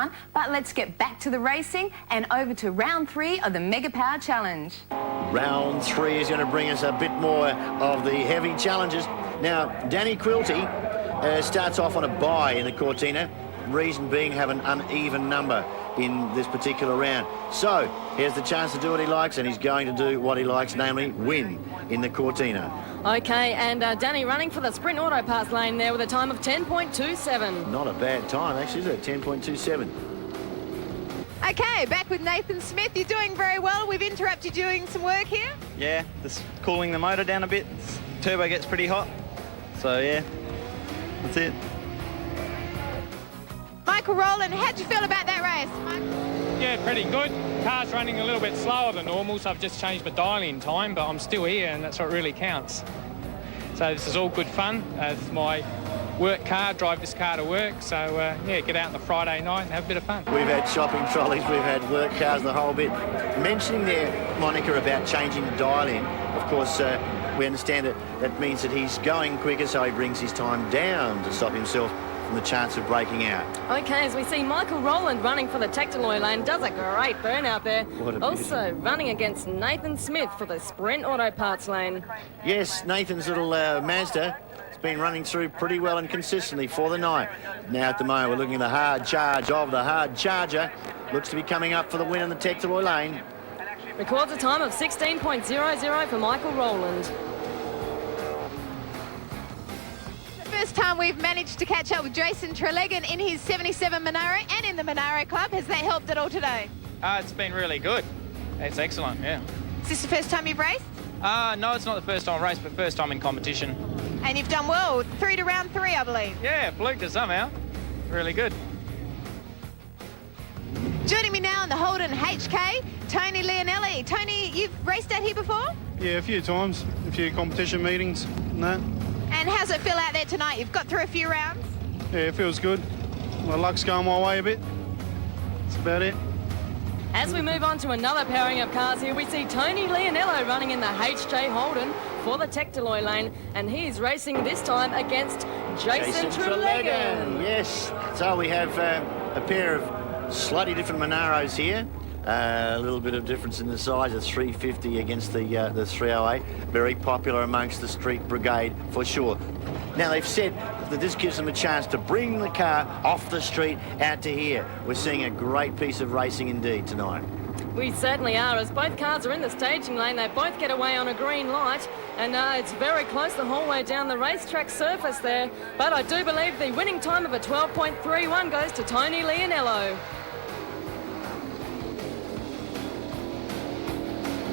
fun. But let's get back to the racing and over to round 3 of the Mega Power Challenge. Round 3 is going to bring us a bit more of the heavy challenges. Now, Danny Quilty starts off on a bye in the Cortina, reason being have an uneven number in this particular round. So, here's the chance to do what he likes, and he's going to do what he likes, namely win in the Cortina. OK, and Danny running for the Sprint Auto Parts lane there with a time of 10.27. Not a bad time, actually, is it? 10.27. OK, back with Nathan Smith. You're doing very well. We've interrupted you doing some work here. Yeah, just cooling the motor down a bit. Turbo gets pretty hot. So, yeah, that's it. Michael Rowland, how'd you feel about that race, Mike? Yeah, pretty good. Car's running a little bit slower than normal, so I've just changed my dial-in time, but I'm still here, and that's what really counts. So this is all good fun. This is my work car, drive this car to work, so yeah, get out on the Friday night and have a bit of fun. We've had shopping trolleys, we've had work cars, the whole bit. Mentioning there, Monica, about changing the dial-in, of course, we understand that that means that he's going quicker, so he brings his time down to stop himself from the chance of breaking out. OK, as we see Michael Rowland running for the Tectaloy lane, does a great burnout there. Also running against Nathan Smith for the Sprint Auto Parts lane. Yes, Nathan's little Mazda has been running through pretty well and consistently for the night. Now at the moment we're looking at the hard charge of the hard charger. Looks to be coming up for the win in the Tectaloy lane. Records a time of 16.00 for Michael Rowland. First time we've managed to catch up with Jason Trelegan in his 77 Monaro and in the Monaro Club. Has that helped at all today? It's been really good. It's excellent, yeah. Is this the first time you've raced? No, it's not the first time I raced, but first time in competition. And you've done well, through to round 3, I believe. Yeah, fluked it somehow. Really good. Joining me now in the Holden HK, Tony Leonelli. Tony, you've raced out here before? Yeah, a few times, a few competition meetings and that. And how's it feel out there tonight? You've got through a few rounds? Yeah, it feels good. My luck's going my way a bit. That's about it. As we move on to another pairing of cars here, we see Tony Leonello running in the HJ Holden for the Tectaloy lane, and he's racing this time against Jason Trelegan. Yes, so we have a pair of slightly different Monaros here. A little bit of difference in the size of 350 against the 308. Very popular amongst the street brigade for sure. Now they've said that this gives them a chance to bring the car off the street out to here. We're seeing a great piece of racing indeed tonight. We certainly are. As both cars are in the staging lane, they both get away on a green light, and it's very close the whole way down the racetrack surface there. But I do believe the winning time of a 12.31 goes to Tony Leonello.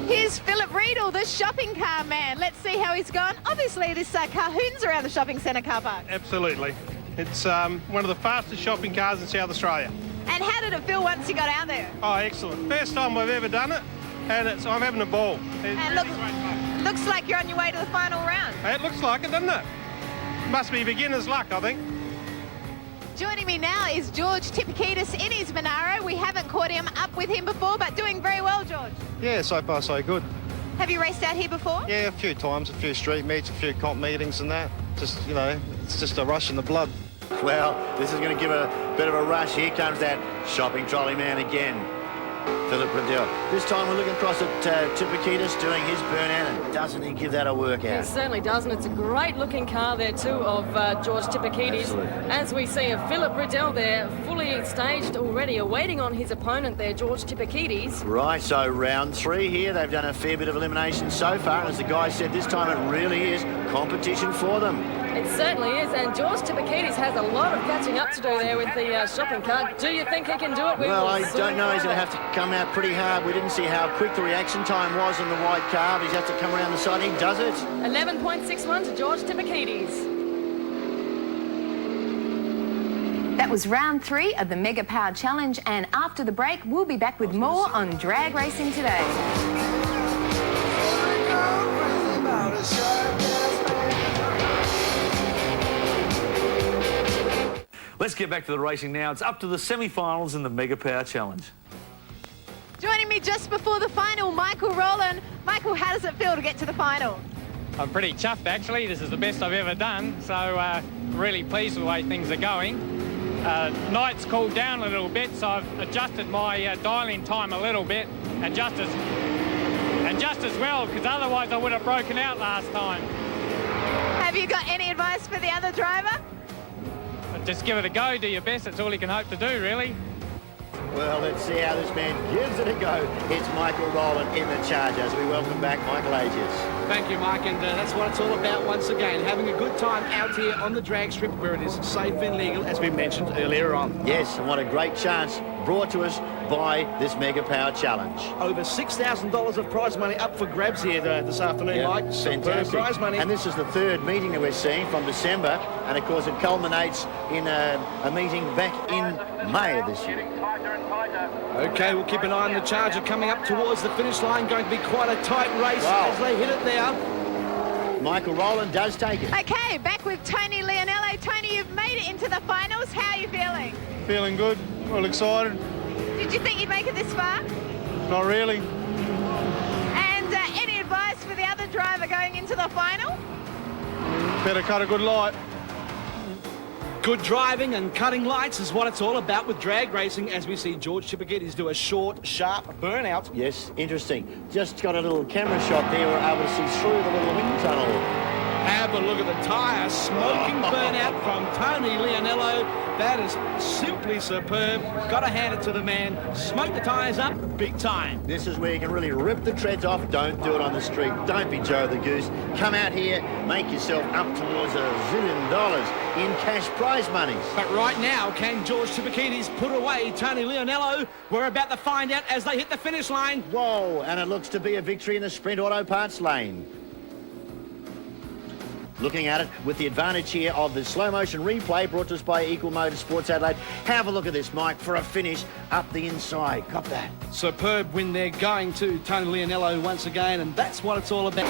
Here's Philip Riedel, the shopping car man. Let's see how he's gone. Obviously, this car hoons around the shopping centre car park. Absolutely. It's one of the fastest shopping cars in South Australia. And how did it feel once you got out there? Oh, excellent. First time I've ever done it, and I'm having a ball. It's And really great fun. looks like you're on your way to the final round. It looks like it, doesn't it? Must be beginner's luck, I think. Joining me now is George Tipakidis in his Monaro. We haven't caught him up with him before, but doing very well, George. Yeah, so far so good. Have you raced out here before? Yeah, a few times, a few street meets, a few comp meetings and that. Just, you know, it's just a rush in the blood. Well, this is going to give a bit of a rush. Here comes that shopping trolley man again, Philip Riddell. This time we're looking across at Tipakidis doing his burnout, and doesn't he give that a workout? He certainly does, and it's a great-looking car there, too, of George Tipakidis. Absolutely. As we see a Philip Riddell there, fully staged already, awaiting on his opponent there, George Tipakidis. Right, so round 3 here. They've done a fair bit of elimination so far. As the guy said, this time it really is competition for them. It certainly is, and George Tipakidis has a lot of catching up to do there with the shopping car. Do you think he can do it? Well, I don't know. He's going to have to come out pretty hard. We didn't see how quick the reaction time was on the white car, but he's have to come around the side. He does it. 11.61 to George Tipakidis. That was round 3 of the Mega Power Challenge, and after the break, we'll be back with more on drag racing today. Let's get back to the racing now. It's up to the semi-finals in the Mega Power Challenge. Joining me just before the final, Michael Rowland. Michael, how does it feel to get to the final? I'm pretty chuffed, actually. This is the best I've ever done, so really pleased with the way things are going. Night's cooled down a little bit, so I've adjusted my dialing time a little bit, and just as well, because otherwise I would have broken out last time. Have you got any advice for the other driver? Just give it a go, do your best. That's all you can hope to do, really. Well, let's see how this man gives it a go. It's Michael Rowland in the charge as we welcome back Michael Agius. Thank you, Mike, and that's what it's all about once again, having a good time out here on the drag strip where it is safe and legal, as we mentioned earlier on. Yes, and what a great chance brought to us by this Mega Power Challenge. Over $6,000 of prize money up for grabs here this afternoon, Mike. Superb Fantastic. prize money. And this is the third meeting that we're seeing from December, and of course it culminates in a meeting back in May of this year. Okay, we'll keep an eye on the Charger coming up towards the finish line. Going to be quite a tight race as they hit it there. Michael Rowland does take it. Okay, back with Tony Leonello. Tony, you've made it into the finals. How are you feeling? Feeling good, well excited. Did you think you'd make it this far? Not really. And any advice for the other driver going into the final? Better cut a good light. Good driving and cutting lights is what it's all about with drag racing, as we see George Chipagitis do a short, sharp burnout. Yes, interesting. Just got a little camera shot there. We're able to see through the little wind tunnel. Have a look at the tyre. Smoking burnout from Tony Leonello. That is simply superb. Got to hand it to the man. Smoke the tyres up big time. This is where you can really rip the treads off. Don't do it on the street. Don't be Joe the Goose. Come out here, make yourself up towards $1 zillion in cash prize monies. But right now, can George Chipagitis put away Tony Leonello? We're about to find out as they hit the finish line. Whoa, and it looks to be a victory in the sprint auto parts lane. Looking at it with the advantage here of the slow motion replay brought to us by Equal Motorsports Adelaide. Have a look at this, Mike, for a finish up the inside. Cop that. Superb win there going to Tony Leonello once again, and that's what it's all about.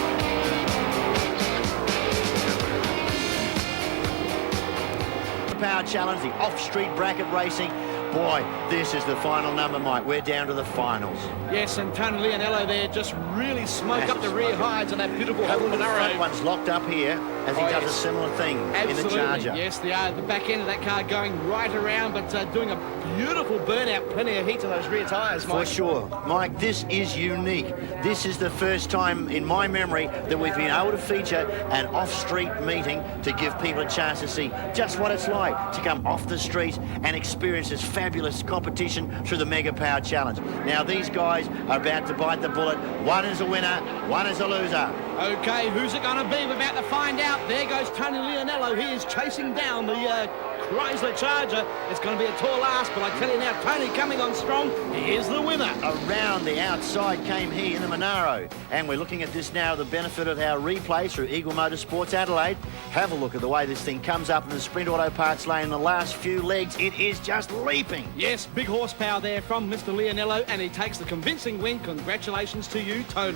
Power Challenge, the off-street bracket racing. Boy, this is the final number, Mike. We're down to the finals. Yes, and Tony Leonello there just really smoke up the rear hides on that beautiful The front Monaro. one's locked up here as he does a similar thing in the Charger. Yes, the back end of that car going right around, but doing a beautiful burnout. Plenty of heat to those rear tyres, Mike. For sure. Mike, this is unique. This is the first time in my memory that we've been able to feature an off-street meeting to give people a chance to see just what it's like to come off the street and experience this fabulous competition through the Mega Power Challenge. Now, these guys are about to bite the bullet. One is a winner, one is a loser. Okay, who's it going to be? We're about to find out. There goes Tony Leonello. He is chasing down the Chrysler Charger. It's going to be a tall ask, but I tell you now, Tony coming on strong. He is the winner. Around the outside came he in the Monaro. And we're looking at this now, the benefit of our replay through Eagle Motorsports Adelaide. Have a look at the way this thing comes up in the sprint auto parts lane in the last few legs. It is just leaping. Yes, big horsepower there from Mr. Leonello, and he takes the convincing win. Congratulations to you, Tony.